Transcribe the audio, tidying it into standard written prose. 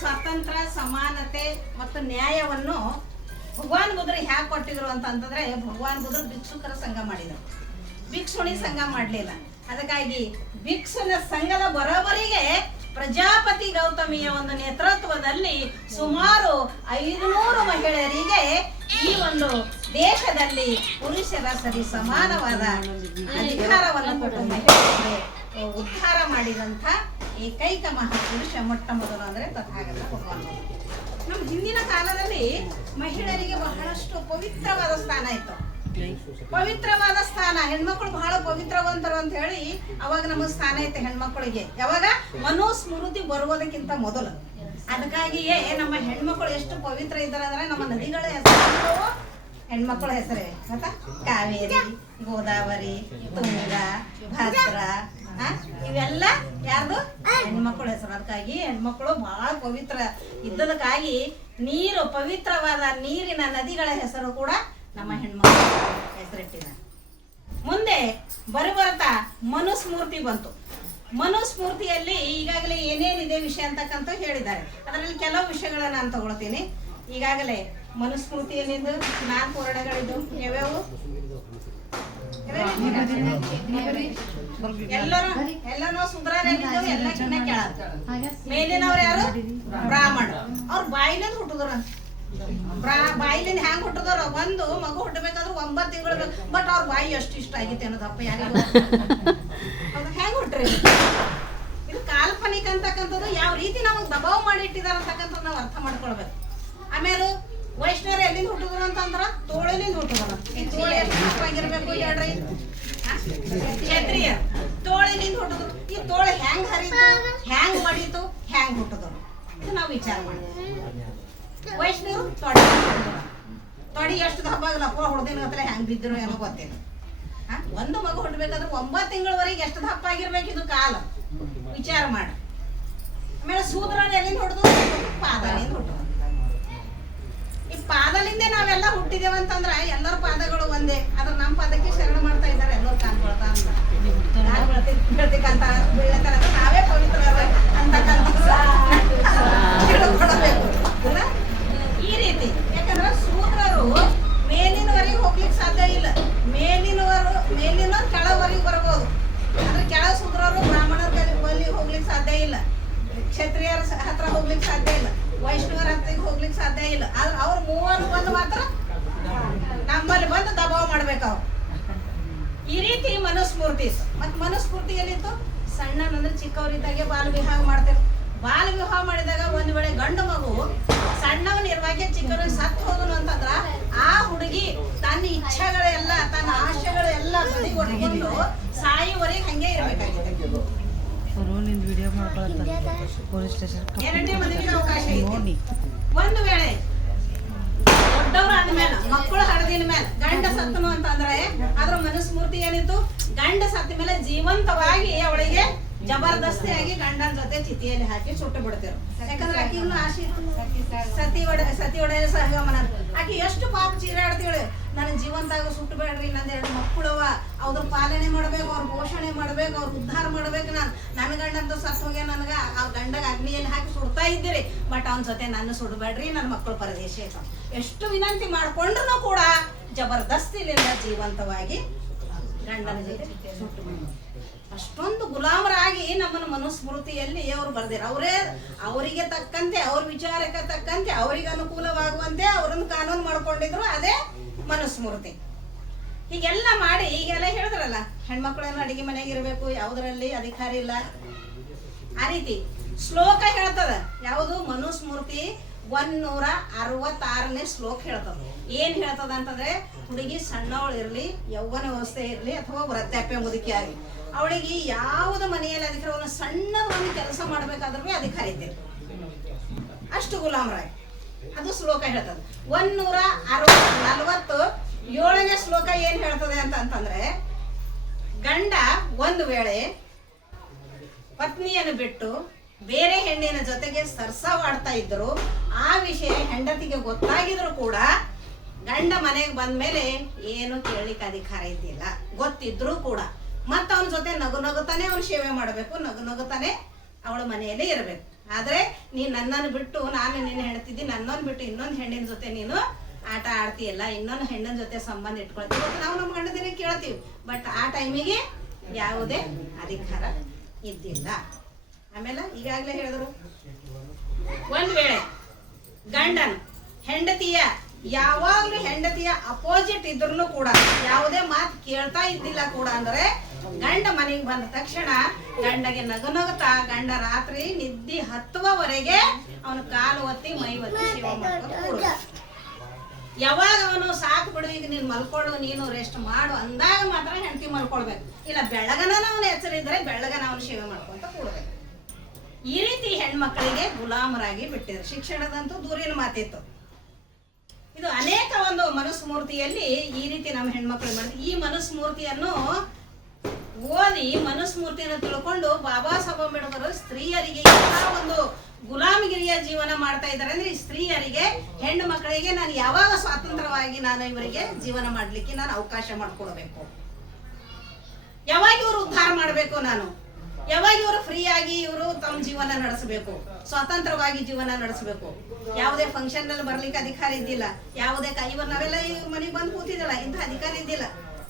ಸ್ವಾತಂತ್ರ್ಯ, ಸಮಾನತೆ ಮತ್ತು ನ್ಯಾಯವನ್ನು ಭಗವಾನ್ ಬುದ್ಧರು ಹ್ಯಾಕೆ ಕೊಟ್ಟಿದ್ರು ಅಂತಂದ್ರೆ, ಭಗವಾನ್ ಬುದ್ಧರು ಭಿಕ್ಷುಕರ ಸಂಘ ಮಾಡಿದರು, ಭಿಕ್ಷುಣಿ ಸಂಘ ಮಾಡಲಿಲ್ಲ. ಅದಕ್ಕಾಗಿ ಭಿಕ್ಷುನ ಸಂಘದ ಬರೋಬರಿಗೆ ಪ್ರಜಾಪತಿ ಗೌತಮಿಯ ಒಂದು ನೇತೃತ್ವದಲ್ಲಿ ಸುಮಾರು 500 ಮಹಿಳೆಯರಿಗೆ ಈ ಒಂದು ದೇಶದಲ್ಲಿ ಪುರುಷರ ಸರಿ ಸಮಾನವಾದ ಅಧಿಕಾರವನ್ನು ಕೊಟ್ಟು ಮಹಿಳೆಯರಿಗೆ ಉದ್ಧಾರ ಮಾಡಿದಂಥ ಏಕೈಕ ಮಹಾಪುರುಷ ಮೊಟ್ಟ ಮೊದಲು ಅಂದರೆ ತಥಾಗತ ಭಗವಾನ್. ನಮ್ಮ ಹಿಂದಿನ ಕಾಲದಲ್ಲಿ ಮಹಿಳೆಯರಿಗೆ ಬಹಳಷ್ಟು ಪವಿತ್ರವಾದ ಸ್ಥಾನ ಇತ್ತು. ಪವಿತ್ರವಾದ ಸ್ಥಾನ, ಹೆಣ್ಮಕ್ಳು ಬಹಳ ಪವಿತ್ರವಂತರು ಅಂತ ಹೇಳಿ ಅವಾಗ ನಮಗೆ ಸ್ಥಾನ ಐತೆ ಹೆಣ್ಮಕ್ಳಿಗೆ. ಯಾವಾಗ ಮನುಸ್ಮೃತಿ ಬರುವುದಕ್ಕಿಂತ ಮೊದಲು. ಅದಕ್ಕಾಗಿಯೇ ನಮ್ಮ ಹೆಣ್ಮಕ್ಳು ಎಷ್ಟು ಪವಿತ್ರ ಇದ್ದಾರೆ ಅಂದ್ರೆ, ನಮ್ಮ ನದಿಗಳ ಹೆಸರು ಹೆಣ್ಮಕ್ಳ ಹೆಸರೇ ಗೊತ್ತಾ? ಕಾವೇರಿ, ಗೋದಾವರಿ, ತುಂಗ, ಭದ್ರಾ, ಇವೆಲ್ಲ ಯಾರ್ದು? ಹೆಣ್ಮಕ್ಳ ಹೆಸರು. ಅದಕ್ಕಾಗಿ ಹೆಣ್ಮಕ್ಳು ಬಹಳ ಪವಿತ್ರ ಇದ್ದದಕ್ಕಾಗಿ ನೀರು, ಪವಿತ್ರವಾದ ನೀರಿನ ನದಿಗಳ ಹೆಸರು ಕೂಡ ನಮ್ಮ ಹೆಣ್ಮಕ್ಳು ಹೆಸರಿಟ್ಟಿದ್ದಾರೆ. ಮುಂದೆ ಬರ್ತಾ ಮನುಸ್ಮೃತಿ ಬಂತು. ಮನುಸ್ಮೃತಿಯಲ್ಲಿ ಈಗಾಗಲೇ ಏನೇನಿದೆ ವಿಷಯ ಅಂತಕ್ಕಂತ ಹೇಳಿದ್ದಾರೆ. ಅದರಲ್ಲಿ ಕೆಲವು ವಿಷಯಗಳನ್ನ ನಾನು ತಗೊಳ್ತೀನಿ. ಈಗಾಗಲೇ ಮನುಸ್ಮೃತಿಯಲ್ಲಿದ್ದು 4 ವರ್ಣಗಳಿದ್ದು ಯಾವ್ಯಾವು? ಎಲ್ಲರೂ ಸುಧಾರಣೆಗಿದ್ದು ಎಲ್ಲಕ್ಕಿಂತ ಕೇಳೋದು. ಮೇಲಿನವ್ರು ಯಾರು? ಬ್ರಾಹ್ಮಣ. ಅವ್ರ ಬಾಯಿಲಿಂದ ಹುಟ್ಟಿದ್ರು. ಬಾಯಿಲಿಂದ ಹ್ಯಾಂಗ ಹುಟ್ಟಿದವ್ರು? ಒಂದು ಮಗು ಹುಟ್ಟಬೇಕಾದ್ರೆ 9 ತಿಂಗಳು ಬೇಕು. ಬಟ್ ಅವ್ರ ಬಾಯಿ ಎಷ್ಟು ಇಷ್ಟ ಆಗಿತ್ತು ಅನ್ನೋದಪ್ಪ ಯಾರಿಗೂ. ಅದು ಹೆಂಗ್ ಹುಟ್ಟ್ರಿ? ಇದು ಕಾಲ್ಪನಿಕ ಅಂತಕ್ಕಂಥದ್ದು ಯಾವ ರೀತಿ ನಮಗೆ ದಬಾವ್ ಮಾಡಿ ಇಟ್ಟಿದಾರ ಅಂತಕ್ಕಂಥದ್ದು ನಾವು ಅರ್ಥ ಮಾಡ್ಕೊಳ್ಬೇಕು. ಆಮೇಲೆ ವೈಷ್ಣವರು ಎಲ್ಲಿಂದ ಹುಟ್ಟಿದ್ರು ಅಂತಂದ್ರ ತೋಳಿಲಿಂದ ಹುಟ್ಟಿದ್ರು. ತೋಳು ಎಷ್ಟು ಆಗಿರ್ಬೇಕು ಹೇಳ್ರಿ? ಕ್ಷತ್ರಿಯ ತೋಳಿನಿಂದ ಹುಟ್ಟಿದ್ರು. ಈ ತೋಳು ಹೆಂಗ್ ಹರಿತು, ಹೆಂಗ್ ಮಡಿತು, ಹೆಂಗ್ ಹುಟ್ಟಿದ್ರು, ಇದು ನಾವು ವಿಚಾರ ಮಾಡ್ತೀವಿ. ವೈಷ್ಣವರು ತೊಡಿ ಎಷ್ಟು ದಪ್ಪಾಗಲಪ್ಪ ಹೊಡೆದಿನ ಹತ್ರ ಹೆಂಗ್ ಬಿದ್ರು ಏನೋ ಗೊತ್ತಿಲ್ಲ. ಒಂದು ಮಗು ಹುಟ್ಟಬೇಕಾದ್ರೆ 9 ತಿಂಗಳವರೆಗೆ ಎಷ್ಟು ದಪ್ಪ ಆಗಿರ್ಬೇಕು ಇದು ಕಾಲ ವಿಚಾರ ಮಾಡಿ. ಆಮೇಲೆ ಸೂತ್ರನ ಎಲ್ಲಿಂದ ಹೊಡೆದು? ಪಾದಲಿಂದ ಹುಟ್ಟಿದ್ರು. ಈ ಪಾದಲಿಂದ ನಾವೆಲ್ಲ ಹುಟ್ಟಿದೇವಂತಂದ್ರ ಎಲ್ಲರ ಪಾದಗಳು ಒಂದೇ. ಆದ್ರೆ ನಮ್ಮ ಪಾದಕ್ಕೆ ಶರಣ ಮಾಡ್ತಾ ಇದ್ದಾರೆ ಎಲ್ಲರೂ. ಕಾಣ್ಕೊಳ್ತಾ ಬೆಳ್ತಿಕಂತ ಬೀಳತಾರ ನಾವೇ ಪವಿತ್ರ ಅಂತಕ್ಕಂಥ ತಿಳ್ಕೊಳ್ಬೇಕು ಈ ರೀತಿ. ಯಾಕಂದ್ರೆ ಸೂತ್ರರು ಮೇಲಿನವರೆಗೆ ಹೋಗ್ಲಿಕ್ಕೆ ಸಾಧ್ಯ ಇಲ್ಲ. ಮೇಲಿನ ಕೆಳವರೆಗೆ ಬರ್ಬೋದು. ಅಂದ್ರೆ ಕೆಳ ಸೂತ್ರರು ಬ್ರಾಹ್ಮಣರ ಬಳಿ ಹೋಗ್ಲಿಕ್ಕೆ ಸಾಧ್ಯ ಇಲ್ಲ, ಕ್ಷತ್ರಿಯರ ಹತ್ರ ಹೋಗ್ಲಿಕ್ಕೆ ಸಾಧ್ಯ ಇಲ್ಲ, ವೈಷ್ಣವರ ಹತ್ತಿಗೆ ಹೋಗ್ಲಿಕ್ಕೆ ಸಾಧ್ಯ ಇಲ್ಲ. ಆದ್ರೆ ಅವ್ರು ಮೂವರು ಬಂದು ಮಾತ್ರ ನಮ್ಮಲ್ಲಿ ಬಂದು ದಬಾವ್ ಮಾಡ್ಬೇಕು ಅವ್ರು. ಈ ರೀತಿ ಮನುಸ್ಮೃತಿ. ಮತ್ ಮನುಸ್ಮೃತಿ ಎಲ್ಲಿತ್ತು? ಸಣ್ಣನಂದ್ರೆ ಚಿಕ್ಕವರಿದ್ದಾಗೆ ಬಾಲ ವಿವಾಹ ಮಾಡ್ತೇವೆ. ಬಾಲ ವಿವಾಹ ಮಾಡಿದಾಗ ಒಂದ್ ವೇಳೆ ಗಂಡು ಮಗು ಸಣ್ಣವನಿರುವಾಗೆ ಚಿಕ್ಕವನಿಗೆ ಸತ್ತು ಹೋದನು ಅಂತಂದ್ರ ಆ ಹುಡುಗಿ ತನ್ನ ಇಚ್ಛೆಗಳೆಲ್ಲ, ತನ್ನ ಆಶೆಗಳೆಲ್ಲ ಬದಿಗೊಟ್ಕೊಂಡು ಸಾಯುವರೆಗೆ ಹಂಗೆ ಇರ್ಬೇಕಾಗಿದೆ. ಎರಡನೇ ಮದುವೆಗೆ ಅವಕಾಶ ಇದೆ. ಒಂದು ವೇಳೆ ದೊಡ್ಡವ್ರು ಆದ್ಮೇಲೆ, ಮಕ್ಕಳು ಹಡದಿನ ಮೇಲೆ ಗಂಡ ಸತ್ತನು ಅಂತಂದ್ರೆ ಅದ್ರ ಮನುಸ್ಮೃತಿ ಏನಿತ್ತು? ಗಂಡ ಸತ್ತ ಮೇಲೆ ಜೀವಂತವಾಗಿ ಅವಳಿಗೆ ಜಬರ್ದಸ್ತಿಯಾಗಿ ಗಂಡನ ಜೊತೆ ಚಿತಿಯಲ್ಲಿ ಹಾಕಿ ಸುಟ್ಟು ಬಿಡ್ತೇವೆ. ಯಾಕಂದ್ರೆ ಆಕಿಗೂ ಆಶೆ ಸತಿ ಒಡೆಯ ಸಹಗಮನ. ಆಕಿ ಎಷ್ಟು ಪಾಪ ಚೀರಾಡ್ತೀವಳೆ, ನನ್ನ ಜೀವಂತಾಗ ಸುಟ್ಟು ಬೇಡ್ರಿ, ನಂದು 2 ಮಕ್ಕಳವ, ಅವ್ರ ಪಾಲನೆ ಮಾಡ್ಬೇಕು, ಅವ್ರ ಪೋಷಣೆ ಮಾಡ್ಬೇಕು, ಅವ್ರ ಉದ್ಧಾರ ಮಾಡ್ಬೇಕು. ನನ್ನ ಗಂಡಂತ ಸತ್ತು ಹೋಗ್ಯ, ನನಗ ಆ ಗಂಡಗ ಅಗ್ನಿಯಲ್ಲಿ ಹಾಕಿ ಸುಡ್ತಾ ಇದ್ದೀರಿ, ಬಟ್ ಅವನ ಜೊತೆ ನನ್ನ ಸುಡಬೇಡ್ರಿ, ನನ್ನ ಮಕ್ಕಳು ಪರದೇಶ ಐತ. ಎಷ್ಟು ವಿನಂತಿ ಮಾಡ್ಕೊಂಡ್ರು ಕೂಡ ಜಬರ್ದಸ್ತಿಲಿಂದ ಜೀವಂತವಾಗಿ ಗಂಡನ ಜೊತೆ ಸುಟ್ಟು ಬಿಡ. ಅಷ್ಟೊಂದು ಗುಲಾಮರಾಗಿ ನಮ್ಮನ್ನು ಮನುಸ್ಮೃತಿಯಲ್ಲಿ ಅವರು ಬರ್ದಿರ. ಅವರಿಗೆ ತಕ್ಕಂತೆ, ಅವ್ರ ವಿಚಾರಕ್ಕೆ ತಕ್ಕಂತೆ, ಅವರಿಗೆ ಅನುಕೂಲವಾಗುವಂತೆ ಅವರನ್ನು ಕಾನೂನು ಮಾಡ್ಕೊಂಡಿದ್ರು. ಅದೇ ಮನುಸ್ಮೃತಿ. ಹೀಗೆಲ್ಲ ಮಾಡಿ ಈಗೆಲ್ಲ ಹೇಳಿದ್ರಲ್ಲ, ಹೆಣ್ಮಕ್ಳನ್ನ ಅಡಿಗೆ ಮನೆಗೆ ಇರಬೇಕು, ಯಾವುದರಲ್ಲಿ ಅಧಿಕಾರ ಇಲ್ಲ. ಆ ರೀತಿ ಶ್ಲೋಕ ಹೇಳ್ತದ. ಯಾವುದು? ಮನುಸ್ಮೃತಿ 166ನೇ ಶ್ಲೋಕ ಹೇಳ್ತದ. ಏನ್ ಹೇಳ್ತದ ಅಂತಂದ್ರೆ, ಹುಡುಗಿ ಸಣ್ಣವಳು ಇರ್ಲಿ, ಯೌವನ ವ್ಯವಸ್ಥೆ ಇರ್ಲಿ, ಅಥವಾ ವೃದ್ಧಾಪ್ಯ ಮುದುಕಿ ಆಗಲಿ, ಅವಳಿಗೆ ಯಾವುದ ಮನೆಯಲ್ಲಿ ಅಧಿಕಾರವನ್ನು ಸಣ್ಣದ ಒಂದು ಕೆಲಸ ಮಾಡ್ಬೇಕಾದ್ರೂ ಅಧಿಕಾರ ಇದೆ. ಅಷ್ಟು ಗುಲಾಮರಾಗಿ ಅದು ಶ್ಲೋಕ ಹೇಳ್ತದೆ. 147ನೇ ಶ್ಲೋಕ ಏನ್ ಹೇಳ್ತದೆ ಅಂತಂದ್ರೆ, ಗಂಡ ಒಂದು ವೇಳೆ ಪತ್ನಿಯನ್ನು ಬಿಟ್ಟು ಬೇರೆ ಹೆಣ್ಣಿನ ಜೊತೆಗೆ ಸರ್ಸವಾಡ್ತಾ ಇದ್ರು, ಆ ವಿಷಯ ಹೆಂಡತಿಗೆ ಗೊತ್ತಾಗಿದ್ರು ಕೂಡ ಗಂಡ ಮನೆಗೆ ಬಂದ್ಮೇಲೆ ಏನು ಕೇಳಲಿಕ್ಕೆ ಅಧಿಕಾರ ಇದ್ದಿಲ್ಲ. ಗೊತ್ತಿದ್ರು ಕೂಡ ಮತ್ತ ಅವನ ಜೊತೆ ನಗು ನಗುತ್ತಾನೆ ಅವನು ಸೇವೆ ಮಾಡಬೇಕು, ನಗು ನಗುತ್ತಾನೆ ಅವಳ ಮನೆಯಲ್ಲೇ ಇರಬೇಕು. ಆದ್ರೆ ನೀನ್ ನನ್ನನ್ನು ಬಿಟ್ಟು ನಾನು ನಿನ್ನ ಹೆಣ್ತಿದ್ದಿ, ನನ್ನನ್ನು ಬಿಟ್ಟು ಇನ್ನೊಂದು ಹೆಣ್ಣಿನ ಜೊತೆ ನೀನು ಆಟ ಆಡ್ತೀಯಲ್ಲ, ಇನ್ನೊಂದು ಹೆಣ್ಣಿನ ಜೊತೆ ಸಂಬಂಧ ಇಟ್ಕೊಳ್ತೀವಿ. ಇವತ್ತು ನಾವು ನಮ್ಮ ಗಂಡದಿನ ಕೇಳ್ತೀವಿ, ಬಟ್ ಆ ಟೈಮಿಗೆ ಯಾವುದೇ ಅಧಿಕಾರ ಇದ್ದಿಲ್ಲ. ಆಮೇಲೆ ಈಗಾಗಲೇ ಹೇಳಿದ್ರು, ಒಂದ್ ವೇಳೆ ಗಂಡನ್ ಹೆಂಡತಿಯ ಯಾವಾಗ್ಲೂ ಹೆಂಡತಿಯ ಅಪೋಸಿಟ್ ಇದ್ರೂ ಕೂಡ ಯಾವುದೇ ಮಾತು ಕೇಳ್ತಾ ಇದ್ದಿಲ್ಲ ಕೂಡ ಅಂದ್ರೆ ಗಂಡ ಮನೆಗೆ ಬಂದ ತಕ್ಷಣ ಗಂಡಗೆ ನಗುತ್ತಾ ಗಂಡ ರಾತ್ರಿ ನಿದ್ದೆ ಹತ್ತುವವರೆಗೆ ಅವನು ಕಾಲು ಒತ್ತಿ ಮೈ ಒತ್ತಿ ಸೇವೆ ಮಾಡ್ಕೊಂಡು ಯಾವಾಗ ಅವನು ಸಾಕು ಬಿಡು ಈಗ ನೀನು ಮಲ್ಕೊಳ್ಳು, ನೀನು ರೆಸ್ಟ್ ಮಾಡು ಅಂದಾಗ ಮಾತ್ರ ಹೆಂಡತಿ ಮಲ್ಕೊಳ್ಬೇಕು. ಇಲ್ಲ ಬೆಳಗನ ಅವನು ಎಚ್ಚರಿದ್ರೆ ಬೆಳಗನ ಅವನು ಸೇವೆ ಮಾಡ್ಕೊಂತ ಕೂಡ್ಬೇಕು. ಈ ರೀತಿ ಹೆಣ್ಮಕ್ಕಳಿಗೆ ಗುಲಾಮರಾಗಿ ಬಿಟ್ಟಿದ್ರು. ಶಿಕ್ಷಣದಂತೂ ದೂರಿನ ಮಾತಿತ್ತು. ಇದು ಅನೇಕ ಒಂದು ಮನುಸ್ಮೂರ್ತಿಯಲ್ಲಿ ಈ ರೀತಿ ನಮ್ಮ ಹೆಣ್ಮಕ್ಳು ಮಾಡಿದ್ರು. ಈ ಮನುಸ್ಮೂರ್ತಿಯನ್ನು ಓದಿ ಮನುಸ್ಮೂರ್ತಿಯನ್ನು ತಿಳ್ಕೊಂಡು ಬಾಬಾ ಸಾಹೇಬ್ ಅಂಬೇಡ್ಕರ್ ಸ್ತ್ರೀಯರಿಗೆ ಯಾವ ಒಂದು ಗುಲಾಮಗಿರಿಯ ಜೀವನ ಮಾಡ್ತಾ ಇದ್ದಾರೆ ಅಂದ್ರೆ, ಸ್ತ್ರೀಯರಿಗೆ ಹೆಣ್ಣು ಮಕ್ಕಳಿಗೆ ನಾನು ಯಾವಾಗ ಸ್ವಾತಂತ್ರ್ಯವಾಗಿ ನಾನು ಇವರಿಗೆ ಜೀವನ ಮಾಡ್ಲಿಕ್ಕೆ ನಾನು ಅವಕಾಶ ಮಾಡ್ಕೊಡ್ಬೇಕು, ಯಾವಾಗ ಇವರು ಉದ್ಧಾರ ಮಾಡ್ಬೇಕು, ನಾನು ಯಾವಾಗ ಇವರು ಫ್ರೀ ಆಗಿ ಇವರು ತಮ್ಮ ಜೀವನ ನಡೆಸಬೇಕು, ಸ್ವತಂತ್ರವಾಗಿ ಜೀವನ ನಡೆಸಬೇಕು. ಯಾವುದೇ ಫಂಕ್ಷನ್ ನಲ್ಲಿ ಬರ್ಲಿಕ್ಕೆ ಅಧಿಕಾರ ಇದ್ದಿಲ್ಲ, ಯಾವುದೇ ಇವರು ನಾವೆಲ್ಲ ಇವ್ರ ಮನೆಗೆ ಬಂದು ಕೂತಿದ್ದಲ್ಲ, ಇಂಥ ಅಧಿಕಾರ ಇದ್ದಿಲ್ಲ.